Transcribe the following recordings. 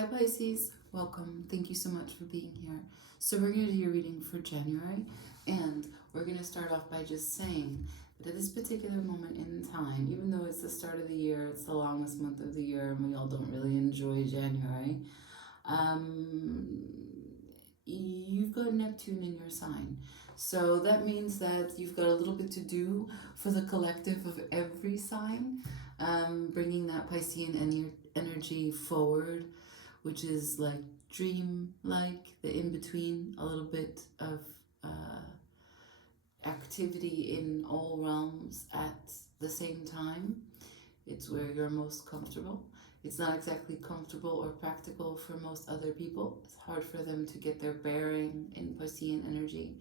Hi Pisces, welcome. Thank you so much for being here. So we're going to do your reading for January, and we're going to start off by just saying that at this particular moment in time, even though it's the start of the year, it's the longest month of the year, and we all don't really enjoy January, you've got Neptune in your sign. So that means that you've got a little bit to do for the collective of every sign, bringing that Piscean energy forward, which is like dream like, the in between, a little bit of activity in all realms at the same time. It's where you're most comfortable. It's not exactly comfortable or practical for most other people. It's hard for them to get their bearing in Piscean energy.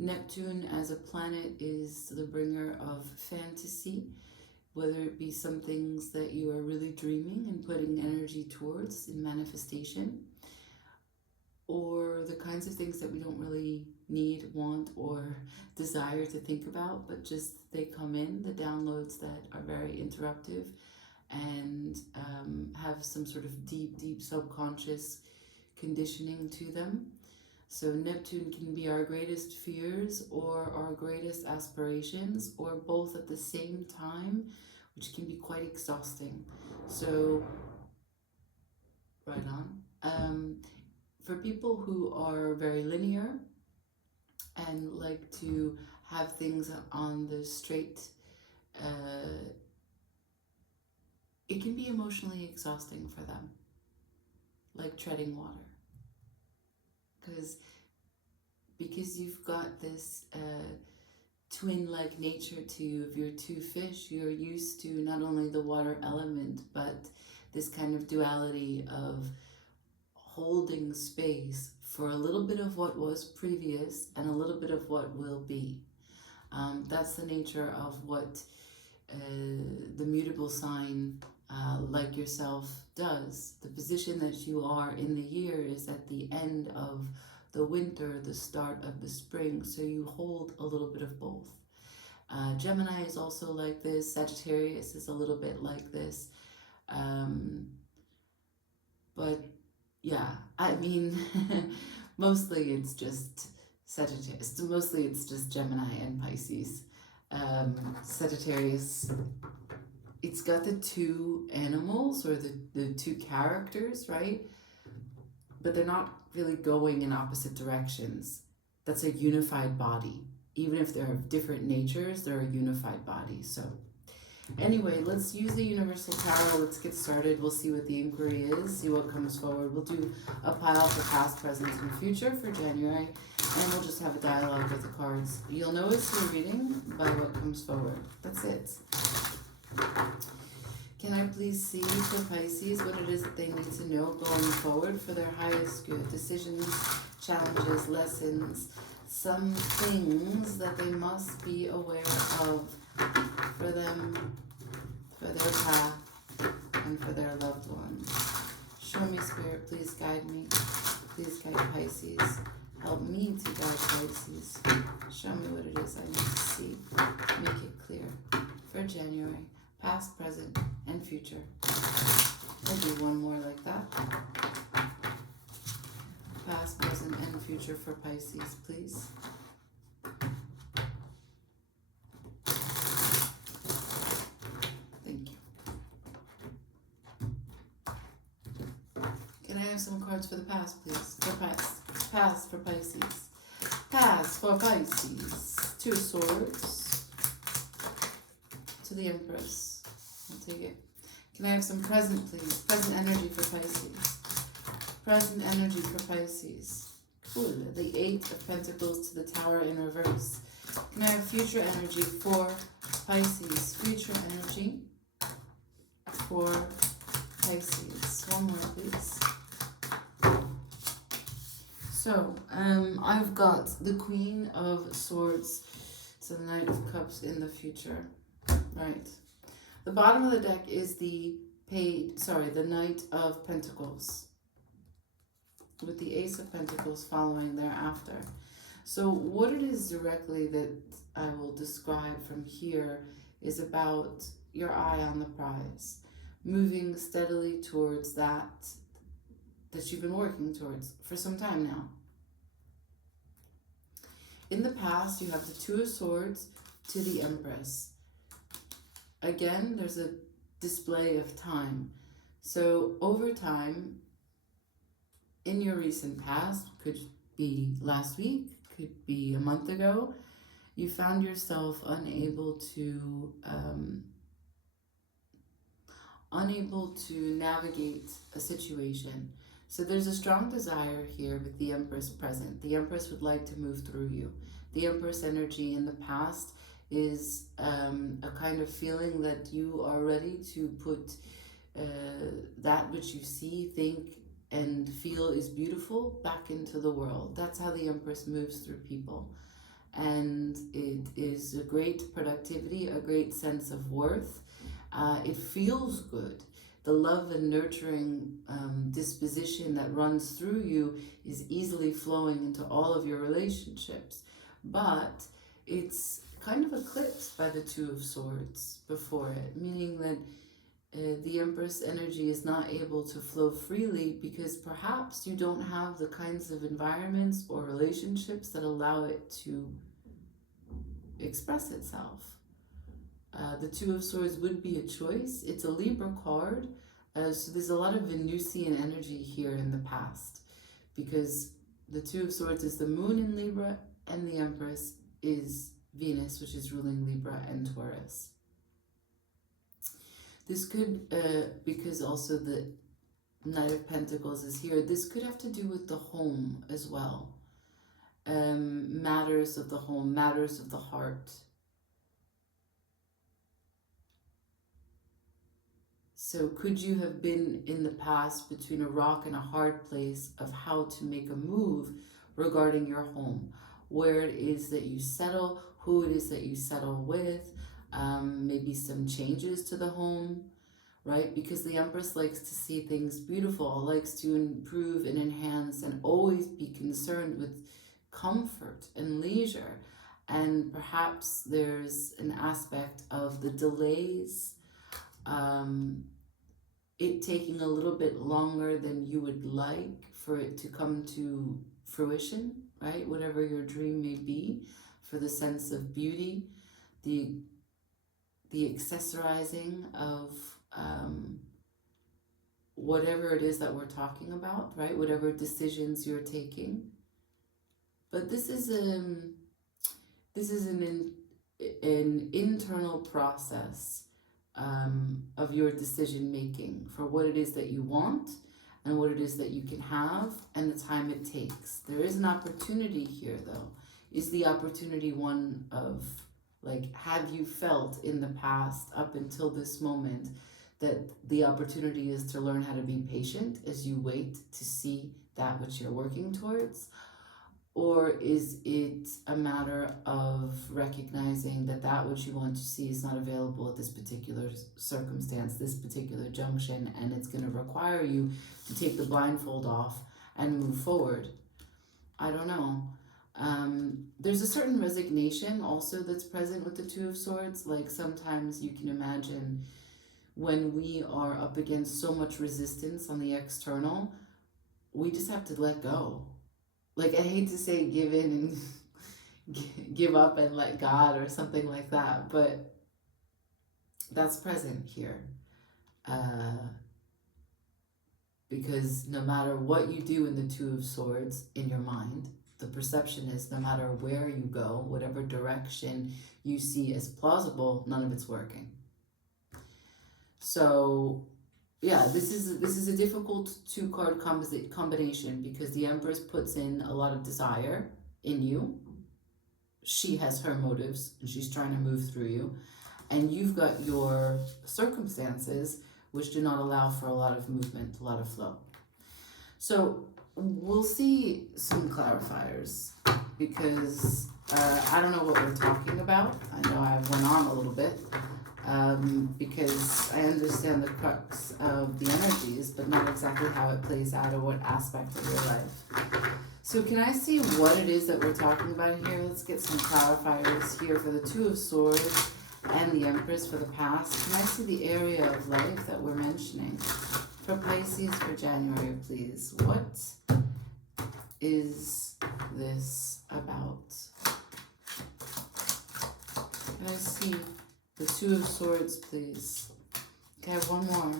Neptune as a planet is the bringer of fantasy, whether it be some things that you are really dreaming and putting energy towards in manifestation, or the kinds of things that we don't really need, want, or desire to think about, but just they come in, the downloads that are very interruptive and have some sort of deep subconscious conditioning to them. So Neptune can be our greatest fears or our greatest aspirations, or both at the same time, which can be quite exhausting. So, right on. For people who are very linear and like to have things on the straight, it can be emotionally exhausting for them, like treading water. Because you've got this twin-like nature of your two fish, you're used to not only the water element, but this kind of duality of holding space for a little bit of what was previous and a little bit of what will be. That's the nature of what the mutable sign like yourself does. The position that you are in the year is at the end of the winter, the start of the spring, so you hold a little bit of both. Gemini is also like this. Sagittarius is a little bit like this. But yeah, I mean, mostly it's just Sagittarius. Mostly it's just Gemini and Pisces. Sagittarius, it's got the two animals or the two characters, right? But they're not really going in opposite directions. That's a unified body. Even if they're of different natures, they're a unified body. So anyway, let's use the Universal Tarot. Let's get started. We'll see what the inquiry is, see what comes forward. We'll do a pile for past, present, and future for January, and we'll just have a dialogue with the cards. You'll know it's your reading by what comes forward. That's it. Can I please see for Pisces what it is that they need to know going forward for their highest good? Decisions, challenges, lessons, some things that they must be aware of for them, for their path, and for their loved ones. Show me, Spirit, please guide me. Please guide Pisces. Help me to guide Pisces. Show me what it is I need to see. Make it clear. For January, past, present, and future. We'll do one more like that. Past, present, and future for Pisces, please. Thank you. Can I have some cards for the past, please? For past. Past for Pisces. Past for Pisces. Two of Swords. To the Empress. I'll take it. Can I have some present, please? Present energy for Pisces. Present energy for Pisces. Cool. The Eight of Pentacles to the Tower in reverse. Can I have future energy for Pisces? Future energy for Pisces. One more, please. So, I've got the Queen of Swords. So the Knight of Cups in the future. Right. The bottom of the deck is the Knight of Pentacles, with the Ace of Pentacles following thereafter. So what it is directly that I will describe from here is about your eye on the prize, moving steadily towards that that you've been working towards for some time now. In the past, you have the Two of Swords to the Empress. Again, there's a display of time. So over time, in your recent past, could be last week, could be a month ago, you found yourself unable to navigate a situation. So there's a strong desire here with the Empress present. The Empress would like to move through you. The Empress energy in the past is a kind of feeling that you are ready to put that which you see, think, and feel is beautiful back into the world. That's how the Empress moves through people. And it is a great productivity, a great sense of worth. It feels good. The love and nurturing disposition that runs through you is easily flowing into all of your relationships. But it's kind of eclipsed by the Two of Swords before it, meaning that the Empress energy is not able to flow freely because perhaps you don't have the kinds of environments or relationships that allow it to express itself. The Two of Swords would be a choice. It's a Libra card, so there's a lot of Venusian energy here in the past because the Two of Swords is the Moon in Libra and the Empress is Venus, which is ruling Libra and Taurus. This could, because also the Knight of Pentacles is here, this could have to do with the home as well. Matters of the home, matters of the heart. So could you have been in the past between a rock and a hard place of how to make a move regarding your home, where it is that you settle, who it is that you settle with, maybe some changes to the home, right? Because the Empress likes to see things beautiful, likes to improve and enhance and always be concerned with comfort and leisure. And perhaps there's an aspect of the delays, it taking a little bit longer than you would like for it to come to fruition, right? Whatever your dream may be, for the sense of beauty, the accessorizing of whatever it is that we're talking about, right? Whatever decisions you're taking. But this is an internal process of your decision making for what it is that you want and what it is that you can have and the time it takes. There is an opportunity here though. Is the opportunity one of, like, have you felt in the past up until this moment that the opportunity is to learn how to be patient as you wait to see that which you're working towards? Or is it a matter of recognizing that that which you want to see is not available at this particular circumstance, this particular junction, and it's going to require you to take the blindfold off and move forward? I don't know. There's a certain resignation also that's present with the Two of Swords. Like sometimes you can imagine when we are up against so much resistance on the external, we just have to let go. Like, I hate to say give in and give up and let God or something like that, but that's present here. Because no matter what you do in the Two of Swords in your mind, the perception is no matter where you go, whatever direction you see as plausible, none of it's working. So yeah, this is a difficult two-card combination because the Empress puts in a lot of desire in you. She has her motives and she's trying to move through you. And you've got your circumstances which do not allow for a lot of movement, a lot of flow. So we'll see some clarifiers because I don't know what we're talking about. I know I went on a little bit. Because I understand the crux of the energies, but not exactly how it plays out or what aspect of your life. So can I see what it is that we're talking about here? Let's get some clarifiers here for the Two of Swords and the Empress for the past. Can I see the area of life that we're mentioning For Pisces for January, please. What is this about? Can I see the Two of Swords, please? Okay, I have one more.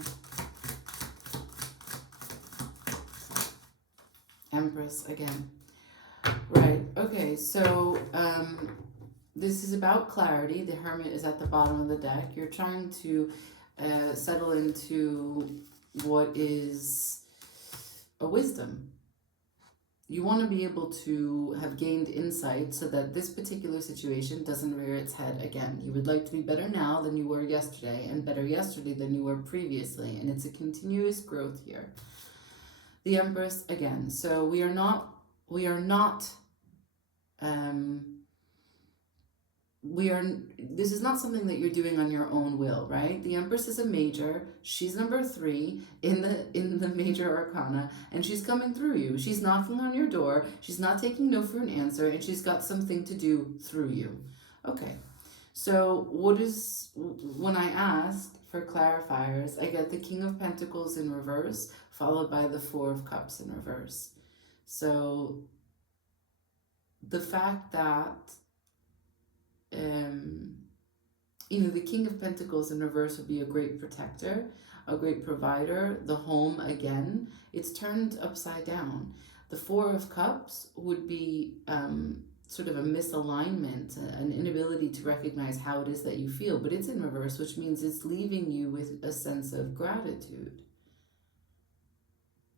Empress again. Right, okay, so this is about clarity. The Hermit is at the bottom of the deck. You're trying to settle into what is a wisdom. You want to be able to have gained insight so that this particular situation doesn't rear its head again. You would like to be better now than you were yesterday, and better yesterday than you were previously, and it's a continuous growth here. The Empress again. So we are not this is not something that you're doing on your own will, right? The Empress is a major. She's number 3 in the major arcana, and she's coming through you. She's knocking on your door. She's not taking no for an answer, and she's got something to do through you. Okay. So when I ask for clarifiers, I get the King of Pentacles in reverse, followed by the Four of Cups in reverse. So the fact that the King of Pentacles in reverse would be a great protector, a great provider, the home again. It's turned upside down. The Four of Cups would be sort of a misalignment, an inability to recognize how it is that you feel, but it's in reverse, which means it's leaving you with a sense of gratitude.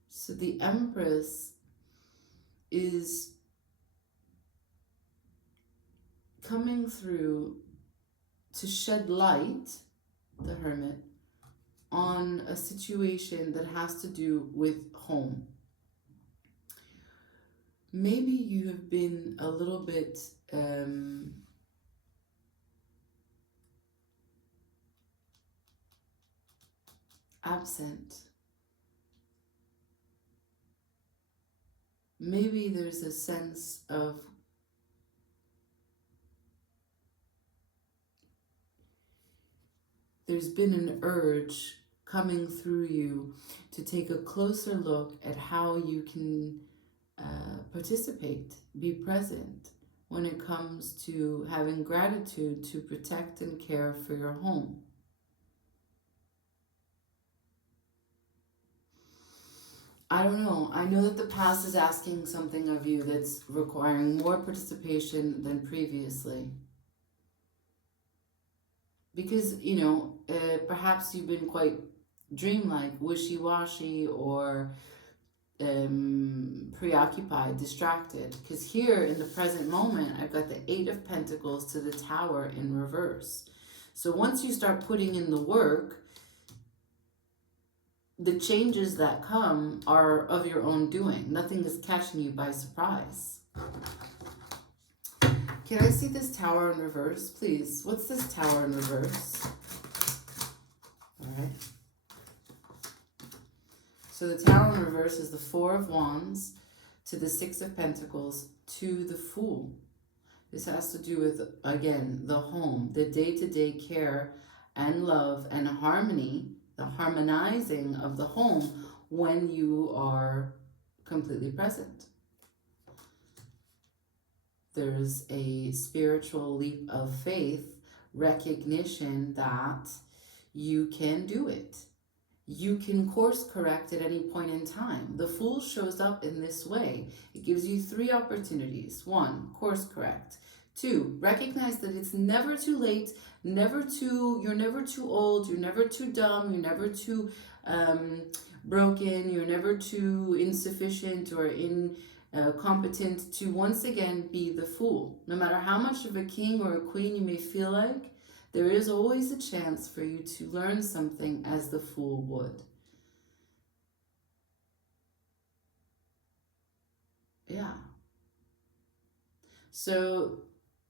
So the Empress is coming through to shed light, the Hermit, on a situation that has to do with home. Maybe you have been a little bit absent. Maybe there's a sense of there's been an urge coming through you to take a closer look at how you can participate, be present when it comes to having gratitude to protect and care for your home. I don't know. I know that the past is asking something of you that's requiring more participation than previously. Because, perhaps you've been quite dreamlike, wishy-washy, or preoccupied, distracted. Because here in the present moment, I've got the Eight of Pentacles to the Tower in reverse. So once you start putting in the work, the changes that come are of your own doing. Nothing is catching you by surprise. Can I see this Tower in reverse, please? What's this Tower in reverse? All right. So the Tower in reverse is the Four of Wands to the Six of Pentacles to the Fool. This has to do with, again, the home, the day-to-day care and love and harmony, the harmonizing of the home when you are completely present. There's a spiritual leap of faith, recognition that you can do it. You can course correct at any point in time. The Fool shows up in this way. It gives you 3 opportunities. 1, course correct. 2, recognize that it's never too late, you're never too old, you're never too dumb, you're never too broken, you're never too insufficient or competent to once again be the Fool. No matter how much of a king or a queen you may feel like, there is always a chance for you to learn something as the Fool would. Yeah. So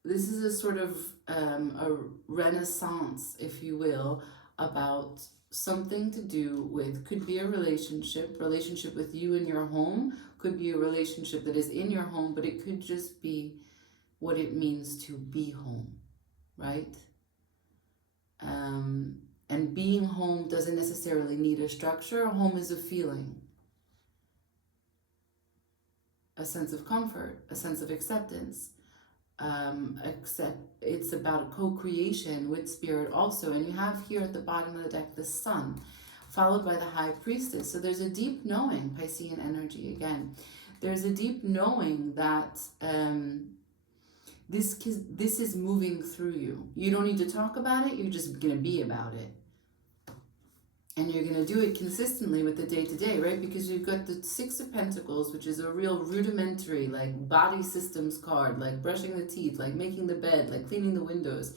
this is a sort of a renaissance, if you will, about something to do with, could be a relationship with you in your home, could be a relationship that is in your home, but it could just be what it means to be home, right? And being home doesn't necessarily need a structure. Home is a feeling, a sense of comfort, a sense of acceptance. It's about a co-creation with spirit also. And you have here at the bottom of the deck the sun, followed by the high priestess. So there's a deep knowing, Piscean energy again. There's a deep knowing that this is moving through you. You don't need to talk about it. You're just going to be about it. And you're going to do it consistently with the day-to-day, right? Because you've got the Six of Pentacles, which is a real rudimentary, like, body systems card, like brushing the teeth, like making the bed, like cleaning the windows,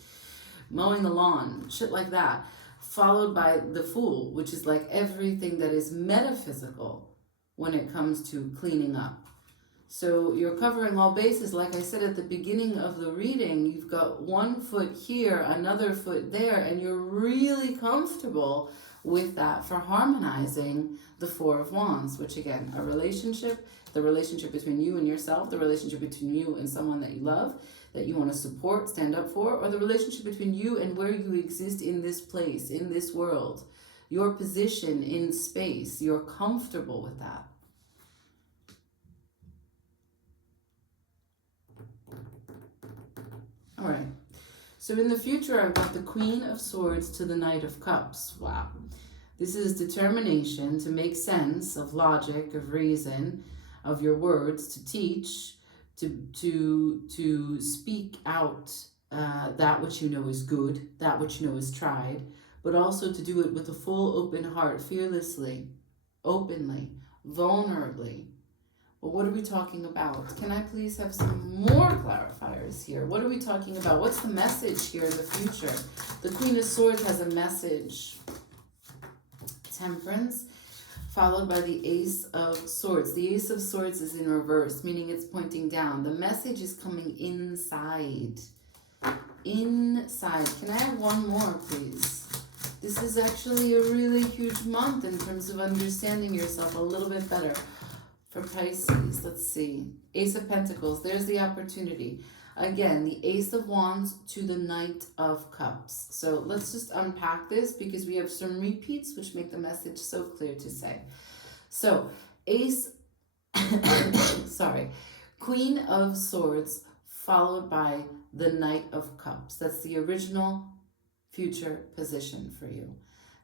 mowing the lawn, shit like that. Followed by the Fool, which is like everything that is metaphysical when it comes to cleaning up. So you're covering all bases. Like I said at the beginning of the reading, you've got one foot here, another foot there, and you're really comfortable with that for harmonizing the Four of Wands, which again, a relationship, the relationship between you and yourself, the relationship between you and someone that you love, that you want to support, stand up for, or the relationship between you and where you exist in this place, in this world, your position in space. You're comfortable with that. All right. So in the future, I've got the Queen of Swords to the Knight of Cups. Wow. This is determination to make sense of logic, of reason, of your words, to teach, to speak out that which you know is good, that which you know is tried, but also to do it with a full open heart, fearlessly, openly, vulnerably. Well, what are we talking about? Can I please have some more clarifiers here? What are we talking about? What's the message here in the future? The Queen of Swords has a message. Temperance, followed by the Ace of Swords. The Ace of Swords is in reverse, meaning it's pointing down. The message is coming inside. Inside. Can I have one more, please? This is actually a really huge month in terms of understanding yourself a little bit better. For Pisces, let's see. Ace of Pentacles, there's the opportunity. Again, the Ace of Wands to the Knight of Cups. So let's just unpack this because we have some repeats which make the message so clear to say. So, Ace, sorry, Queen of Swords followed by the Knight of Cups. That's the original future position for you.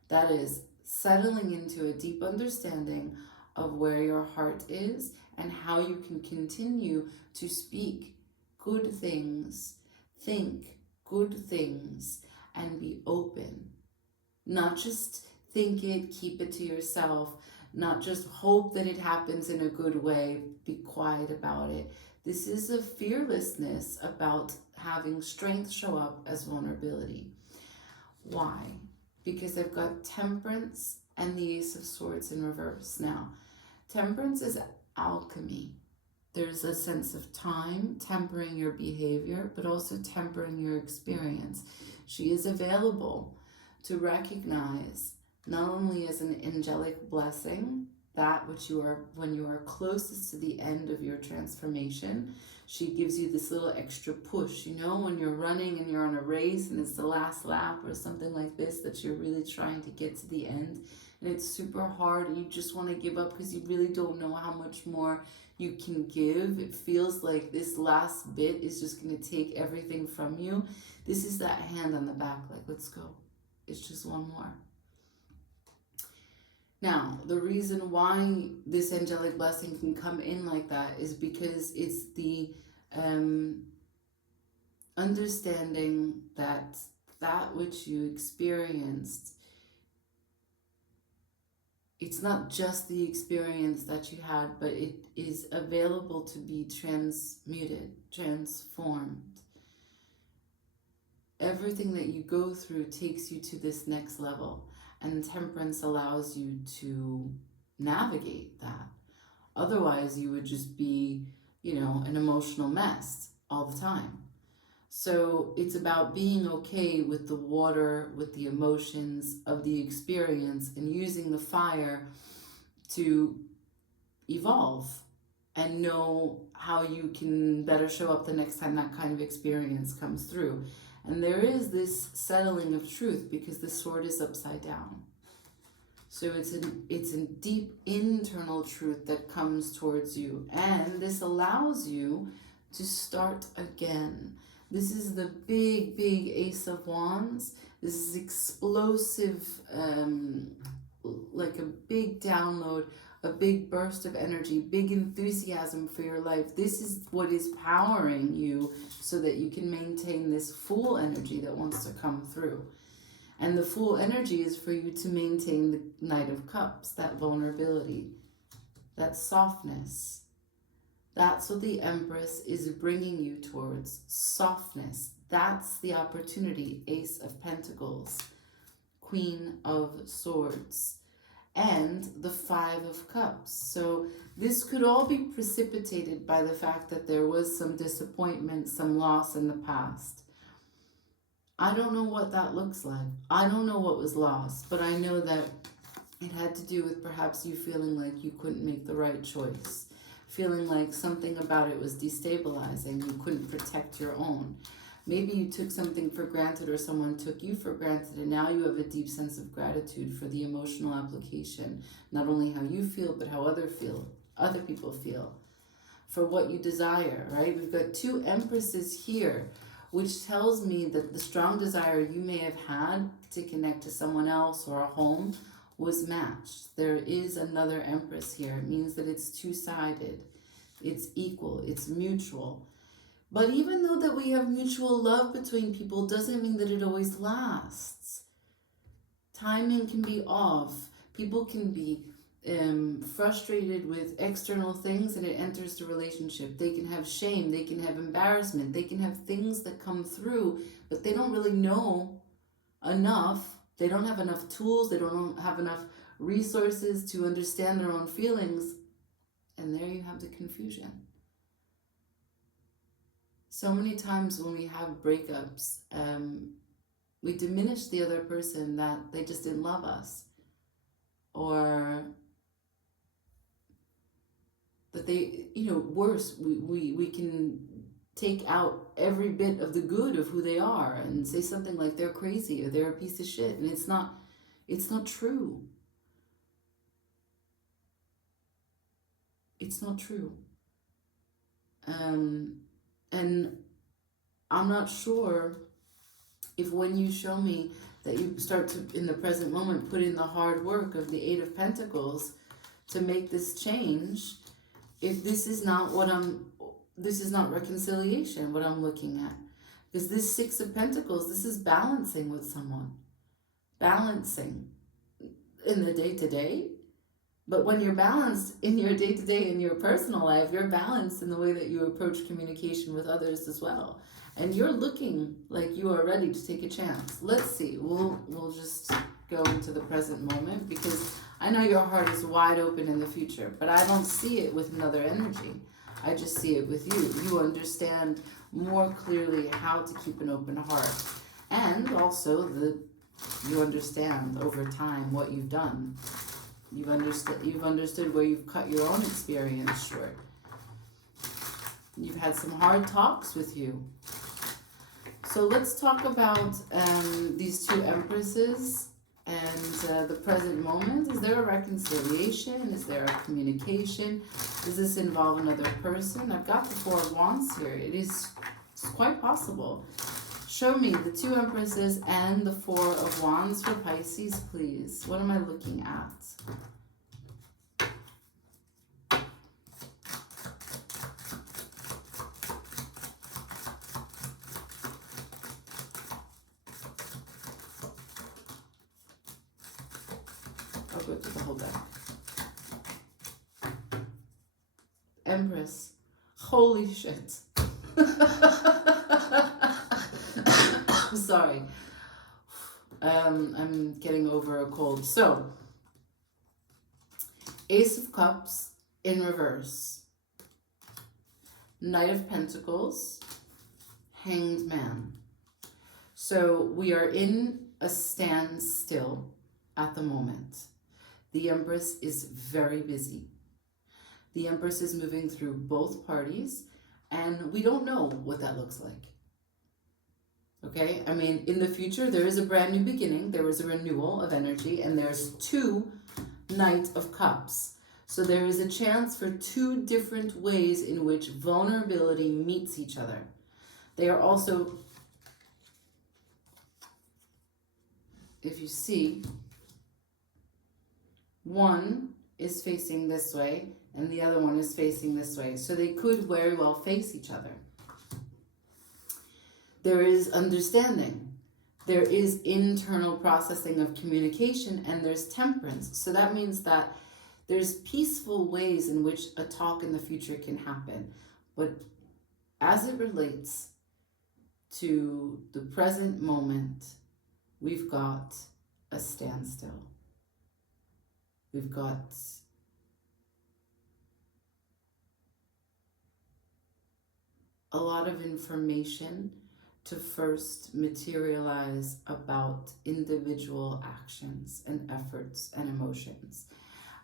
That is settling into a deep understanding of where your heart is and how you can continue to speak good things, think good things, and be open. Not just think it, keep it to yourself, not just hope that it happens in a good way, be quiet about it. This is a fearlessness about having strength show up as vulnerability. Why? Because I've got Temperance and the Ace of Swords in reverse. Now, Temperance is alchemy. There's a sense of time, tempering your behavior, but also tempering your experience. She is available to recognize not only as an angelic blessing, that which you are, when you are closest to the end of your transformation, she gives you this little extra push. You know, when you're running and you're on a race and it's the last lap or something like this, that you're really trying to get to the end and it's super hard and you just want to give up because you really don't know how much more you can give. It feels like this last bit is just going to take everything from you. This is that hand on the back, like, let's go. It's just one more. Now, the reason why this angelic blessing can come in like that is because it's the understanding that that which you experienced, it's not just the experience that you had, but it is available to be transmuted, transformed. Everything that you go through takes you to this next level, and Temperance allows you to navigate that. Otherwise, you would just be, you know, an emotional mess all the time. So it's about being okay with the water, with the emotions of the experience, and using the fire to evolve and know how you can better show up the next time that kind of experience comes through. And there is this settling of truth because the sword is upside down. So it's a deep internal truth that comes towards you. And this allows you to start again. This is the big, big Ace of Wands. This is explosive, like a big download, a big burst of energy, big enthusiasm for your life. This is what is powering you so that you can maintain this Fool energy that wants to come through. And the Fool energy is for you to maintain the Knight of Cups, that vulnerability, that softness. That's what the Empress is bringing you towards, softness. That's the opportunity, Ace of Pentacles, Queen of Swords, and the Five of Cups. So this could all be precipitated by the fact that there was some disappointment, some loss in the past. I don't know what that looks like. I don't know what was lost, but I know that it had to do with perhaps you feeling like you couldn't make the right choice, feeling like something about it was destabilizing, you couldn't protect your own. Maybe you took something for granted or someone took you for granted, and now you have a deep sense of gratitude for the emotional application, not only how you feel, but how other people feel, for what you desire, right? We've got two Empresses here, which tells me that the strong desire you may have had to connect to someone else or a home was matched. There is another Empress here. It means that it's two-sided, it's equal, it's mutual. But even though that we have mutual love between people, doesn't mean that it always lasts. Timing can be off. People can be frustrated with external things and it enters the relationship. They can have shame, they can have embarrassment, they can have things that come through, but they don't really know enough. They don't have enough tools, they don't have enough resources to understand their own feelings. And there you have the confusion. So many times when we have breakups, we diminish the other person that they just didn't love us, or that they, worse, we can take out every bit of the good of who they are and say something like they're crazy or they're a piece of shit, and it's not true. It's not true. And I'm not sure if when you show me that you start to, in the present moment, put in the hard work of the Eight of Pentacles to make this change, if this is not this is not reconciliation, what I'm looking at. Because this Six of Pentacles, this is balancing with someone. Balancing in the day-to-day. But when you're balanced in your day-to-day, in your personal life, you're balanced in the way that you approach communication with others as well. And you're looking like you are ready to take a chance. Let's see. We'll just go into the present moment, because I know your heart is wide open in the future, but I don't see it with another energy. I just see it with you. You understand more clearly how to keep an open heart. And also you understand over time what you've done. You've understood where you've cut your own experience short. You've had some hard talks with you. So let's talk about these two Empresses and the present moment. Is there a reconciliation? Is there a communication? Does this involve another person? I've got the Four of Wands here. It's quite possible. Show me the two Empresses and the Four of Wands for Pisces, please. What am I looking at? I'll go to the whole deck. Empress. Holy shit. I'm sorry. I'm getting over a cold. So, Ace of Cups in reverse. Knight of Pentacles. Hanged Man. So we are in a standstill at the moment. The Empress is very busy. The Empress is moving through both parties, and we don't know what that looks like. Okay, I mean, in the future, there is a brand new beginning, there is a renewal of energy, and there's 2 Knight of Cups. So there is a chance for 2 different ways in which vulnerability meets each other. They are also, if you see, one is facing this way and the other one is facing this way. So they could very well face each other. There is understanding. There is internal processing of communication, and there's temperance. So that means that there's peaceful ways in which a talk in the future can happen. But as it relates to the present moment, we've got a standstill. We've got a lot of information to first materialize about individual actions and efforts and emotions.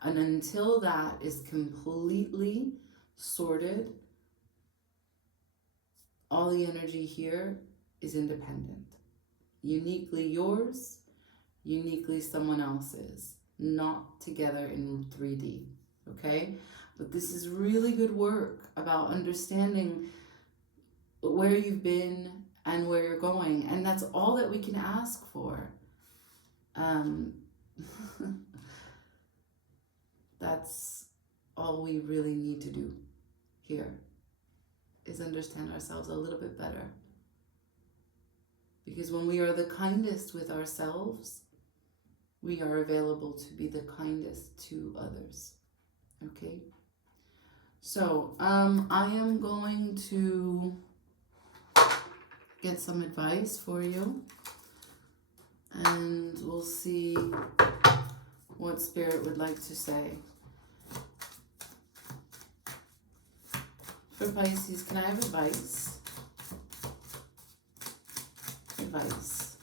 And until that is completely sorted, all the energy here is independent. Uniquely yours, uniquely someone else's, not together in 3D, okay? But this is really good work about understanding where you've been and where you're going, and that's all that we can ask for. That's all we really need to do here, is understand ourselves a little bit better. Because when we are the kindest with ourselves, we are available to be the kindest to others. Okay? So, I am going to get some advice for you, and we'll see what Spirit would like to say. For Pisces, can I have advice? Advice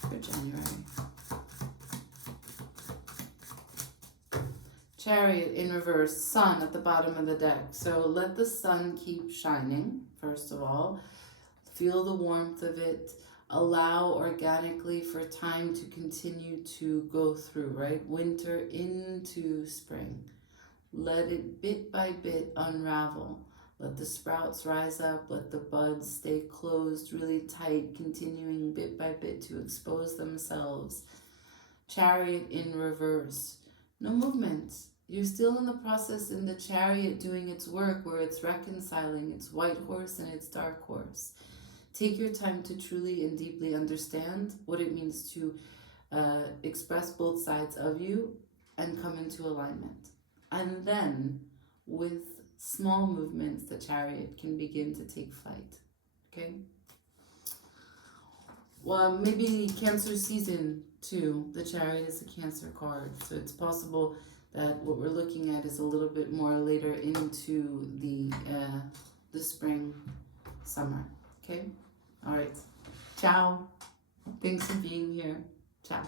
for January. Chariot in reverse, Sun at the bottom of the deck. So let the sun keep shining, first of all. Feel the warmth of it. Allow organically for time to continue to go through, right? Winter into spring. Let it bit by bit unravel. Let the sprouts rise up. Let the buds stay closed really tight, continuing bit by bit to expose themselves. Chariot in reverse. No movement. You're still in the process in the chariot doing its work, where it's reconciling its white horse and its dark horse. Take your time to truly and deeply understand what it means to express both sides of you and come into alignment. And then, with small movements, the chariot can begin to take flight. Okay? Well, maybe Cancer season too. The chariot is a Cancer card. So it's possible that what we're looking at is a little bit more later into the spring, summer. Okay? All right. Ciao. Thanks for being here. Ciao.